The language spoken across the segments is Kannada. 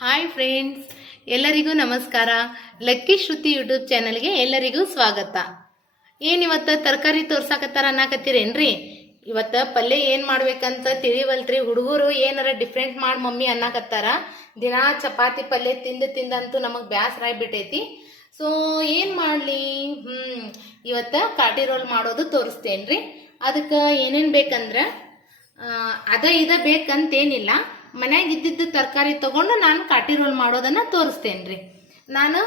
ಹಾಯ್ ಫ್ರೆಂಡ್ಸ್, ಎಲ್ಲರಿಗೂ ನಮಸ್ಕಾರ. ಲಕ್ಕಿ ಶ್ರುತಿ ಯೂಟ್ಯೂಬ್ ಚಾನಲ್ಗೆ ಎಲ್ಲರಿಗೂ ಸ್ವಾಗತ. ಏನಿವತ್ತು ತರಕಾರಿ ತೋರ್ಸಾಕತ್ತಾರ ಅನ್ನಕತ್ತೀರೇನ್ರಿ? ಇವತ್ತು ಪಲ್ಯ ಏನು ಮಾಡ್ಬೇಕಂತ ತಿಳಿವಲ್ರಿ. ಹುಡುಗರು ಏನಾರ ಡಿಫ್ರೆಂಟ್ ಮಾಡಿ ಮಮ್ಮಿ ಅನ್ನಕತ್ತಾರ. ದಿನಾ ಚಪಾತಿ ಪಲ್ಯ ತಿಂದಂತೂ ನಮಗೆ ಬ್ಯಾಸರ ಆಗ್ಬಿಟ್ಟೈತಿ. ಸೊ ಏನು ಮಾಡಲಿ, ಇವತ್ತು ಕಾಟಿ ರೋಲ್ ಮಾಡೋದು ತೋರಿಸ್ತೇನ್ರಿ. ಅದಕ್ಕೆ ಏನೇನು ಬೇಕಂದ್ರೆ ಇದ ಬೇಕಂತೇನಿಲ್ಲ, ಮನ್ಯಾಗ ಇದ್ದಿದ್ದು ತರಕಾರಿ ತಗೊಂಡು ನಾನು ಕಾಟಿ ರೋಲ್ ಮಾಡೋದನ್ನ ತೋರಿಸ್ತೇನ್ರಿ. ನಾನು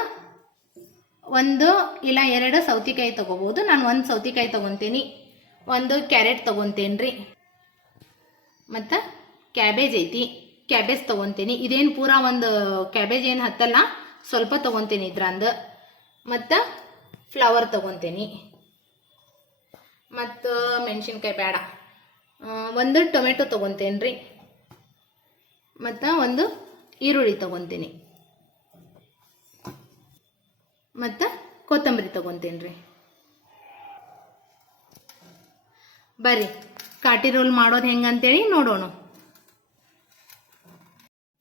ಒಂದು ಇಲ್ಲ ಎರಡು ಸೌತಿಕಾಯಿ ತಗೋಬಹುದು. ನಾನು ಒಂದು ಸೌತಿಕಾಯಿ ತಗೊಂತೀನಿ, ಒಂದು ಕ್ಯಾರೆಟ್ ತಗೊಂತೇನ್ರಿ, ಮತ್ತು ಕ್ಯಾಬೇಜ್ ಐತಿ, ಕ್ಯಾಬೇಜ್ ತಗೊಂತೀನಿ. ಇದೇನು ಪೂರಾ ಒಂದು ಕ್ಯಾಬೇಜ್ ಏನು ಹತ್ತಲ್ಲ, ಸ್ವಲ್ಪ ತಗೊಂತೀನಿ ಇದ್ರಂದು. ಮತ್ತು ಫ್ಲವರ್ ತಗೊಂತೀನಿ, ಮತ್ತು ಮೆಣಸಿನ್ಕಾಯಿ ಬೇಡ, ಒಂದು ಟೊಮೆಟೊ ತಗೊಂತೇನ್ರಿ, ಮತ್ತು ಒಂದು ಈರುಳ್ಳಿ ತಗೊಂತೀನಿ, ಮತ್ತು ಕೊತ್ತಂಬರಿ ತಗೊಂತೇನ್ರಿ. ಬರ್ರಿ ಕಾಟಿ ರೋಲ್ ಮಾಡೋದು ಹೆಂಗಂತೇಳಿ ನೋಡೋಣ.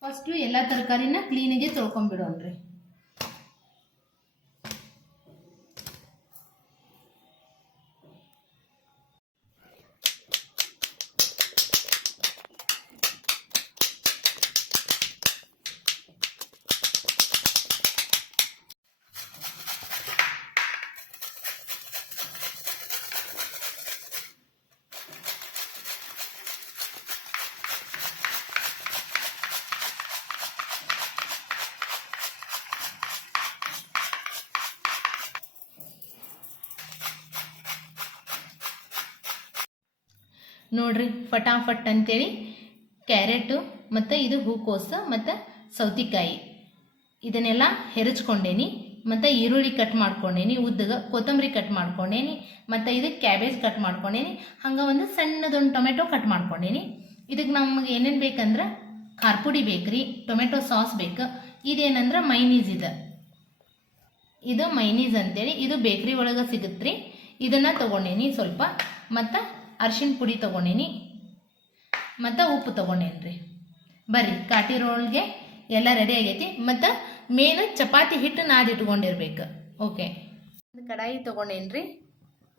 ಫಸ್ಟು ಎಲ್ಲ ತರಕಾರಿನ ಕ್ಲೀನಿಗೆ ತೊಳ್ಕೊಂಡ್ಬಿಡೋಣ್ರಿ. ನೋಡ್ರಿ, ಫಟಾಫಟ್ ಅಂತೇಳಿ ಕ್ಯಾರೆಟು ಮತ್ತು ಇದು ಹೂಕೋಸು ಮತ್ತು ಸೌತಿಕಾಯಿ ಇದನ್ನೆಲ್ಲ ಹೆರಚ್ಕೊಂಡೇನಿ, ಮತ್ತು ಈರುಳ್ಳಿ ಕಟ್ ಮಾಡ್ಕೊಂಡೇನಿ, ಉದ್ದಗ ಕೊತ್ತಂಬರಿ ಕಟ್ ಮಾಡ್ಕೊಂಡೇನಿ, ಮತ್ತು ಇದಕ್ಕೆ ಕ್ಯಾಬೇಜ್ ಕಟ್ ಮಾಡ್ಕೊಂಡೇನಿ, ಹಂಗೆ ಒಂದು ಸಣ್ಣದೊಂದು ಟೊಮೆಟೊ ಕಟ್ ಮಾಡ್ಕೊಂಡೇನಿ. ಇದಕ್ಕೆ ನಮಗೆ ಏನೇನು ಬೇಕಂದ್ರೆ ಖಾರ ಪುಡಿ ಬೇಕ್ರಿ, ಟೊಮೆಟೊ ಸಾಸ್ ಬೇಕು. ಇದೇನಂದ್ರೆ ಮೈನೀಸ್, ಇದು ಮೈನೀಸ್ ಅಂತೇಳಿ ಇದು ಬೇಕ್ರಿ ಒಳಗೆ ಸಿಗುತ್ತ್ರಿ. ಇದನ್ನು ತೊಗೊಂಡೇನಿ ಸ್ವಲ್ಪ, ಮತ್ತು ಅರ್ಶಿಣ ಪುಡಿ ತೊಗೊಂಡೇನಿ, ಮತ್ತು ಉಪ್ಪು ತೊಗೊಂಡೇನ್ರಿ. ಬರ್ರಿ ಕಾಟಿ ರೋಲ್ಗೆ ಎಲ್ಲ ರೆಡಿ ಆಗೈತಿ. ಮತ್ತು ಮೇನ್ ಚಪಾತಿ ಹಿಟ್ಟು ನಾದಿಟ್ಕೊಂಡಿರ್ಬೇಕು. ಓಕೆ, ಒಂದು ಕಡಾಯಿ ತೊಗೊಂಡೇನ್ರಿ.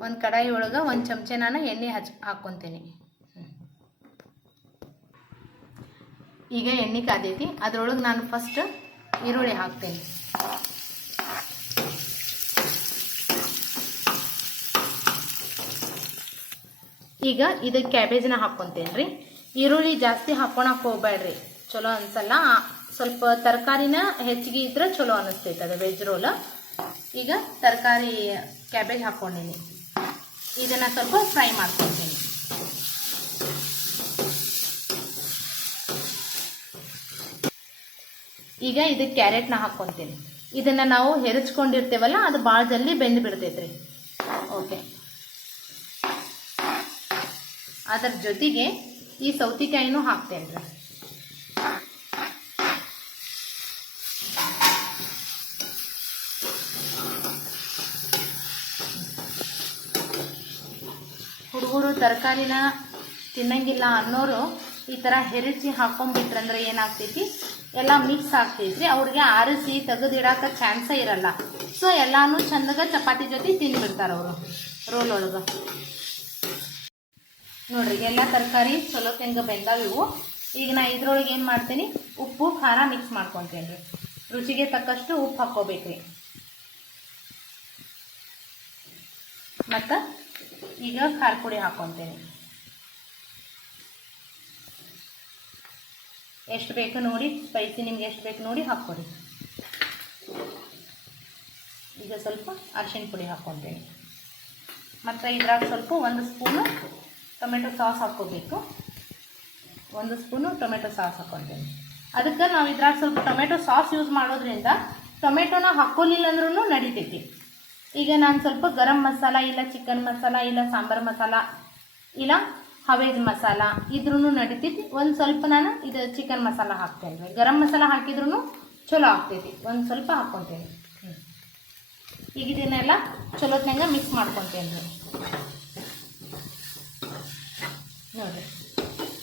ಒಂದು ಕಡಾಯಿ ಒಳಗೆ ಒಂದು ಚಮಚೆ ನಾನು ಎಣ್ಣೆ ಹಾಕ್ಕೊತೀನಿ. ಈಗ ಎಣ್ಣೆ ಕಾದೈತಿ, ಅದ್ರೊಳಗೆ ನಾನು ಫಸ್ಟ್ ಈರುಳ್ಳಿ ಹಾಕ್ತೇನೆ. ಈಗ ಇದಕ್ಕೆ ಕ್ಯಾಬೇಜ್ನ ಹಾಕ್ಕೊತೇನ್ರಿ. ಈರುಳ್ಳಿ ಜಾಸ್ತಿ ಹಾಕ್ಕೊಳಕ್ಕೆ ಹೋಗ್ಬೇಡ್ರಿ, ಚಲೋ ಅನ್ಸಲ್ಲ. ಸ್ವಲ್ಪ ತರಕಾರಿನ ಹೆಚ್ಚಿಗೆ ಇದ್ರೆ ಚಲೋ ಅನಿಸ್ತೈತೆ ಅದು ವೆಜ್ ರೋಲ್. ಈಗ ತರಕಾರಿ ಕ್ಯಾಬೇಜ್ ಹಾಕ್ಕೊಂಡಿನಿ, ಇದನ್ನು ಸ್ವಲ್ಪ ಫ್ರೈ ಮಾಡ್ಕೊತೀನಿ. ಈಗ ಇದಕ್ಕೆ ಕ್ಯಾರೆಟ್ನ ಹಾಕ್ಕೊತೀನಿ. ಇದನ್ನು ನಾವು ಹೆರಚ್ಕೊಂಡಿರ್ತೇವಲ್ಲ, ಅದು ಭಾಳ ಜಲ್ದಿ ಬೆಂದು ಬಿಡ್ತೈತ್ರಿ. ಓಕೆ, ಅದರ ಜೊತೆಗೆ ಈ ಸೌತಿಕಾಯಿನೂ ಹಾಕ್ತೇನ್ರಿ. ಹುಡುಗರು ತರಕಾರಿನ ತಿನ್ನಂಗಿಲ್ಲ ಅನ್ನೋರು ಈ ಥರ ಹೆರಚಿ ಹಾಕೊಂಡ್ಬಿಟ್ರಂದ್ರೆ ಏನಾಗ್ತೈತಿ, ಎಲ್ಲ ಮಿಕ್ಸ್ ಆಗ್ತೈತ್ರಿ. ಅವ್ರಿಗೆ ಆರಿಸಿ ತೆಗೆದಿಡಕ್ಕೆ ಚಾನ್ಸೇ ಇರಲ್ಲ. ಸೊ ಎಲ್ಲಾನು ಚಂದಾಗ ಚಪಾತಿ ಜೊತೆ ತಿಂದ್ಬಿಡ್ತಾರೆ ಅವರು ರೋಲ್ ಒಳಗೆ. ನೋಡ್ರಿ, ಎಲ್ಲ ತರಕಾರಿ ಚಲೋ ತೆಂಗ ಬೆಂದಾವ ಇವು. ಈಗ ನಾ ಇದ್ರೊಳಗೆ ಏನು ಮಾಡ್ತೀನಿ, ಉಪ್ಪು ಖಾರ ಮಿಕ್ಸ್ ಮಾಡ್ಕೊತೇನೆ ರೀ. ರುಚಿಗೆ ತಕ್ಕಷ್ಟು ಉಪ್ಪು ಹಾಕ್ಕೋಬೇಕ್ರಿ. ಮತ್ತು ಈಗ ಖಾರ ಪುಡಿ ಹಾಕ್ಕೊತೇನೆ. ಎಷ್ಟು ಬೇಕು ನೋಡಿ, ಸ್ಪೈಸಿ ನಿಮ್ಗೆ ಎಷ್ಟು ಬೇಕು ನೋಡಿ ಹಾಕ್ಕೊಡಿ. ಈಗ ಸ್ವಲ್ಪ ಅರಿಶಿಣ ಪುಡಿ ಹಾಕ್ಕೊತೇನೆ. ಮತ್ತು ಇದ್ರಾಗ ಸ್ವಲ್ಪ ಒಂದು ಸ್ಪೂನು ಟೊಮೆಟೊ ಸಾಸ್ ಹಾಕ್ಕೋಬೇಕು. ಒಂದು ಸ್ಪೂನು ಟೊಮೆಟೊ ಸಾಸ್ ಹಾಕ್ಕೊತೇನೆ. ಅದಕ್ಕೆ ನಾವು ಇದ್ರಾಗ ಸ್ವಲ್ಪ ಟೊಮೆಟೊ ಸಾಸ್ ಯೂಸ್ ಮಾಡೋದ್ರಿಂದ ಟೊಮೆಟೊನ ಹಾಕ್ಕೊಲಿಲ್ಲ ಅಂದ್ರೂ ನಡಿತೈತಿ. ಈಗ ನಾನು ಸ್ವಲ್ಪ ಗರಂ ಮಸಾಲ ಇಲ್ಲ ಚಿಕನ್ ಮಸಾಲ ಇಲ್ಲ ಸಾಂಬಾರು ಮಸಾಲ ಇಲ್ಲ ಹವೇಜ್ ಮಸಾಲ ಇದ್ರೂ ನಡಿತೈತಿ. ಒಂದು ಸ್ವಲ್ಪ ನಾನು ಇದು ಚಿಕನ್ ಮಸಾಲ ಹಾಕ್ತೇನೆ. ಗರಂ ಮಸಾಲ ಹಾಕಿದ್ರೂ ಚಲೋ ಆಗ್ತೈತಿ. ಒಂದು ಸ್ವಲ್ಪ ಹಾಕ್ಕೊತೇನೆ. ಈಗ ಇದನ್ನೆಲ್ಲ ಚಲೋತ್ನಂಗೆ ಮಿಕ್ಸ್ ಮಾಡ್ಕೊತೇನೆ ರೀ. ನೋಡಿರಿ,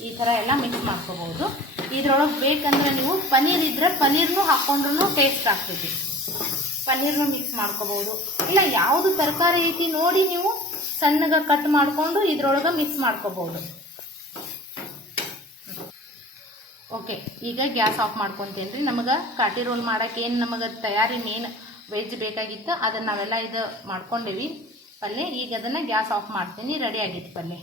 ಈ ಥರ ಎಲ್ಲ ಮಿಕ್ಸ್ ಮಾಡ್ಕೋಬೋದು. ಇದ್ರೊಳಗೆ ಬೇಕಂದ್ರೆ ನೀವು ಪನ್ನೀರ್ ಇದ್ದರೆ ಪನ್ನೀರ್ನೂ ಹಾಕ್ಕೊಂಡ್ರೂ ಟೇಸ್ಟ್ ಆಗ್ತೈತಿ. ಪನ್ನೀರ್ನು ಮಿಕ್ಸ್ ಮಾಡ್ಕೋಬೋದು, ಇಲ್ಲ ಯಾವುದು ತರಕಾರಿ ಐತಿ ನೋಡಿ ನೀವು ಸಣ್ಣಗೆ ಕಟ್ ಮಾಡಿಕೊಂಡು ಇದ್ರೊಳಗೆ ಮಿಕ್ಸ್ ಮಾಡ್ಕೋಬೋದು. ಓಕೆ, ಈಗ ಗ್ಯಾಸ್ ಆಫ್ ಮಾಡ್ಕೊತೀನಿ ರೀ. ನಮಗೆ ಕಾಟಿ ರೋಲ್ ಮಾಡೋಕೆ ಏನು ನಮಗೆ ತಯಾರಿ ಮೇನ್ ವೆಜ್ ಬೇಕಾಗಿತ್ತು ಅದನ್ನು ನಾವೆಲ್ಲ ಇದು ಮಾಡ್ಕೊಂಡೇವಿ ಪಲ್ಯ. ಈಗ ಅದನ್ನು ಗ್ಯಾಸ್ ಆಫ್ ಮಾಡ್ತೀನಿ. ರೆಡಿ ಆಗಿತ್ತು ಪಲ್ಯ.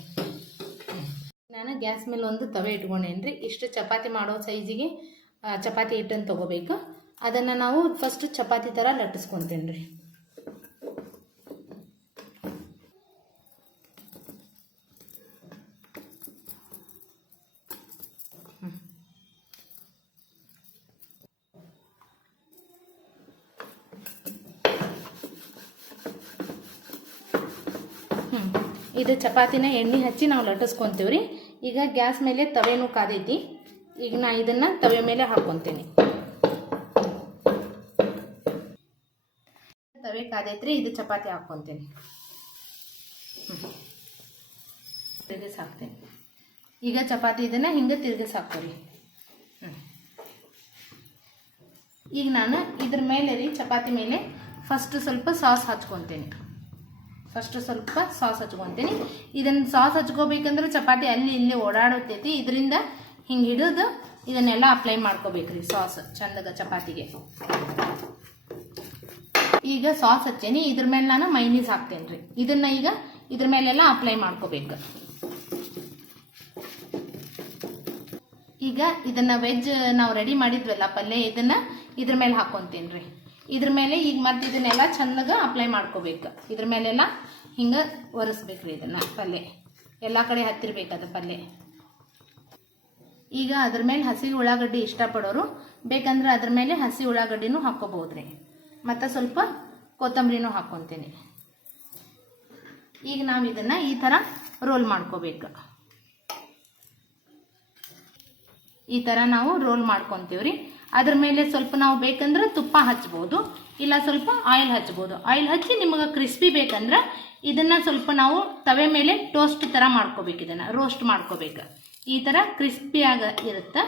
ನಾನು ಗ್ಯಾಸ್ ಮೇಲೆ ಒಂದು ತವೆ ಇಟ್ಕೊಂಡೇನಿ ರೀ. ಇಷ್ಟು ಚಪಾತಿ ಮಾಡೋ ಸೈಜಿಗೆ ಚಪಾತಿ ಹಿಟ್ಟನ್ನು ತೊಗೋಬೇಕು. ಅದನ್ನು ನಾವು ಫಸ್ಟ್ ಚಪಾತಿ ಥರ ಲಟ್ಟಿಸ್ಕೊತೀನಿ ರೀ. ಇದು ಚಪಾತಿನ ಎಣ್ಣೆ ಹಚ್ಚಿ ನಾವು ಲಟ್ಟಿಸ್ಕೊತೀವಿ ರೀ. ಈಗ ಗ್ಯಾಸ್ ಮೇಲೆ ತವೆನೂ ಕಾದೈತಿ. ಈಗ ನಾ ಇದನ್ನು ತವೆ ಮೇಲೆ ಹಾಕ್ಕೊತೀನಿ. ತವೆ ಕಾದೈತ್ರಿ. ಇದು ಚಪಾತಿ ಹಾಕ್ಕೊತೀನಿ. ತಿರ್ಗಿಸಿ ಹಾಕ್ತೀನಿ. ಈಗ ಚಪಾತಿ ಇದನ್ನು ಹಿಂಗೆ ತಿರ್ಗಿಸಿ ಹಾಕ್ಕೊರಿ. ಈಗ ನಾನು ಇದ್ರ ಮೇಲೆ ರೀ ಚಪಾತಿ ಮೇಲೆ ಫಸ್ಟ್ ಸ್ವಲ್ಪ ಸಾಸ್ ಹಚ್ಕೊತೀನಿ. ಇದನ್ನು ಸಾಸ್ ಹಚ್ಕೋಬೇಕಂದ್ರೆ ಚಪಾತಿ ಅಲ್ಲಿ ಇಲ್ಲಿ ಓಡಾಡುತ್ತೈತಿ. ಇದರಿಂದ ಹಿಂಗೆ ಹಿಡಿದು ಇದನ್ನೆಲ್ಲ ಅಪ್ಲೈ ಮಾಡ್ಕೋಬೇಕ್ರಿ ಸಾಸ್ ಚಂದಗ ಚಪಾತಿಗೆ. ಈಗ ಸಾಸ್ ಹಚ್ಚೇನಿ. ಇದ್ರ ಮೇಲೆ ನಾನು ಮೈನೀಸ್ ಹಾಕ್ತೇನೆ ರೀ. ಇದನ್ನು ಈಗ ಇದ್ರ ಮೇಲೆಲ್ಲ ಅಪ್ಲೈ ಮಾಡ್ಕೋಬೇಕು. ಈಗ ಇದನ್ನು ವೆಜ್ ನಾವು ರೆಡಿ ಮಾಡಿದ್ವಲ್ಲ ಪಲ್ಯ, ಇದನ್ನು ಇದ್ರ ಮೇಲೆ ಹಾಕ್ಕೊತೀನಿ ರೀ. ಇದ್ರ ಮೇಲೆ ಈಗ ಮತ್ತೆ ಇದನ್ನೆಲ್ಲ ಚಂದಾಗ ಅಪ್ಲೈ ಮಾಡ್ಕೋಬೇಕು. ಇದ್ರ ಮೇಲೆಲ್ಲ ಹಿಂಗೆ ಒರೆಸ್ಬೇಕ್ರಿ. ಇದನ್ನು ಪಲ್ಯ ಎಲ್ಲ ಕಡೆ ಹತ್ತಿರ್ಬೇಕದು ಪಲ್ಯ. ಈಗ ಅದ್ರ ಮೇಲೆ ಹಸಿ ಉಳ್ಳಾಗಡ್ಡಿ ಇಷ್ಟಪಡೋರು ಬೇಕಂದ್ರೆ ಅದ್ರ ಮೇಲೆ ಹಸಿ ಉಳ್ಳಾಗಡ್ಡಿನೂ ಹಾಕ್ಕೋಬೋದ್ರಿ. ಮತ್ತು ಸ್ವಲ್ಪ ಕೊತ್ತಂಬರಿನೂ ಹಾಕ್ಕೊತೀನಿ. ಈಗ ನಾವು ಇದನ್ನು ಈ ಥರ ರೋಲ್ ಮಾಡ್ಕೋಬೇಕು. ಈ ಥರ ನಾವು ರೋಲ್ ಮಾಡ್ಕೊತೀವಿ ರೀ. ಅದ್ರ ಮೇಲೆ ಸ್ವಲ್ಪ ನಾವು ಬೇಕಂದ್ರೆ ತುಪ್ಪ ಹಚ್ಬೋದು, ಇಲ್ಲ ಸ್ವಲ್ಪ ಆಯಿಲ್ ಹಚ್ಬೋದು. ಆಯಿಲ್ ಹಚ್ಚಿ ನಿಮಗೆ ಕ್ರಿಸ್ಪಿ ಬೇಕಂದ್ರೆ ಇದನ್ನು ಸ್ವಲ್ಪ ನಾವು ತವೆ ಮೇಲೆ ಟೋಸ್ಟ್ ಥರ ಮಾಡ್ಕೋಬೇಕು. ಇದನ್ನು ರೋಸ್ಟ್ ಮಾಡ್ಕೋಬೇಕು. ಈ ಥರ ಕ್ರಿಸ್ಪಿಯಾಗ ಇರುತ್ತೆ.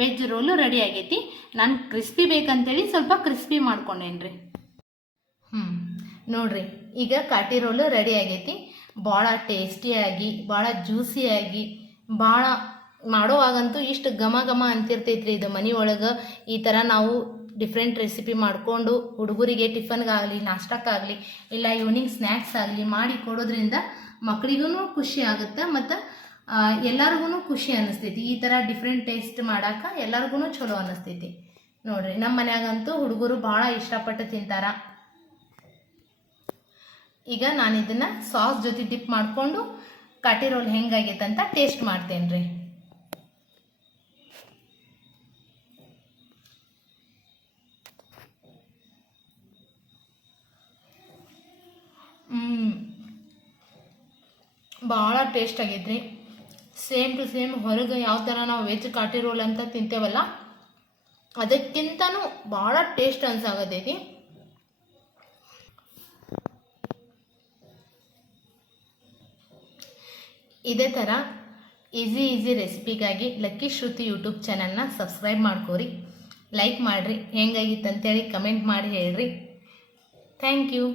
ವೆಜ್ ರೋಲು ರೆಡಿ ಆಗೈತಿ. ನಾನು ಕ್ರಿಸ್ಪಿ ಬೇಕಂತೇಳಿ ಸ್ವಲ್ಪ ಕ್ರಿಸ್ಪಿ ಮಾಡ್ಕೊಂಡೇನಿ ರೀ. ನೋಡ್ರಿ, ಈಗ ಕಾಟಿ ರೋಲು ರೆಡಿ ಆಗೈತಿ. ಭಾಳ ಟೇಸ್ಟಿಯಾಗಿ, ಭಾಳ ಜ್ಯೂಸಿಯಾಗಿ, ಭಾಳ ಮಾಡೋವಾಗಂತೂ ಇಷ್ಟು ಘಮ ಘಮ ಅಂತಿರ್ತೈತ್ರಿ. ಇದು ಮನೆ ಒಳಗೆ ಈ ಥರ ನಾವು ಡಿಫ್ರೆಂಟ್ ರೆಸಿಪಿ ಮಾಡಿಕೊಂಡು ಹುಡುಗರಿಗೆ ಟಿಫನ್ಗಾಗಲಿ, ನಾಷ್ಟಕ್ಕಾಗಲಿ, ಇಲ್ಲ ಈವ್ನಿಂಗ್ ಸ್ನ್ಯಾಕ್ಸ್ ಆಗಲಿ ಮಾಡಿ ಕೊಡೋದ್ರಿಂದ ಮಕ್ಕಳಿಗೂ ಖುಷಿ ಆಗುತ್ತೆ ಮತ್ತು ಎಲ್ಲರಿಗೂ ಖುಷಿ ಅನ್ನಿಸ್ತೈತಿ. ಈ ಥರ ಡಿಫ್ರೆಂಟ್ ಟೇಸ್ಟ್ ಮಾಡೋಕೆ ಎಲ್ಲರಿಗೂ ಚಲೋ ಅನ್ನಿಸ್ತೈತಿ. ನೋಡ್ರಿ, ನಮ್ಮ ಮನ್ಯಾಗಂತೂ ಹುಡುಗರು ಭಾಳ ಇಷ್ಟಪಟ್ಟು ತಿಂತಾರ. ಈಗ ನಾನು ಇದನ್ನು ಸಾಸ್ ಜೊತೆ ಡಿಪ್ ಮಾಡಿಕೊಂಡು ಕಾಟಿ ರೋಲ್ ಹೆಂಗಾಗೈತೆ ಅಂತ ಟೇಸ್ಟ್ ಮಾಡ್ತೇನೆ ರೀ. ಭಾಳ ಟೇಸ್ಟ್ ಆಗೈತ್ರಿ. ಸೇಮ್ ಟು ಸೇಮ್ ಹೊರಗೆ ಯಾವ ಥರ ನಾವು ವೆಜ್ ಕಾಟಿ ರೋಲ್ ಅಂತ ತಿಂತೇವಲ್ಲ ಅದಕ್ಕಿಂತನೂ ಭಾಳ ಟೇಸ್ಟ್ ಅನ್ಸಾಗತೈತಿ. ಇದೇ ಥರ ಈಸಿ ರೆಸಿಪಿಗಾಗಿ ಲಕ್ಕಿ ಶ್ರುತಿ ಯೂಟ್ಯೂಬ್ ಚಾನಲ್ನ ಸಬ್ಸ್ಕ್ರೈಬ್ ಮಾಡ್ಕೋರಿ, ಲೈಕ್ ಮಾಡಿರಿ, ಹೆಂಗಾಗಿತ್ತು ಅಂತೇಳಿ ಕಮೆಂಟ್ ಮಾಡಿ ಹೇಳ್ರಿ. Thank you.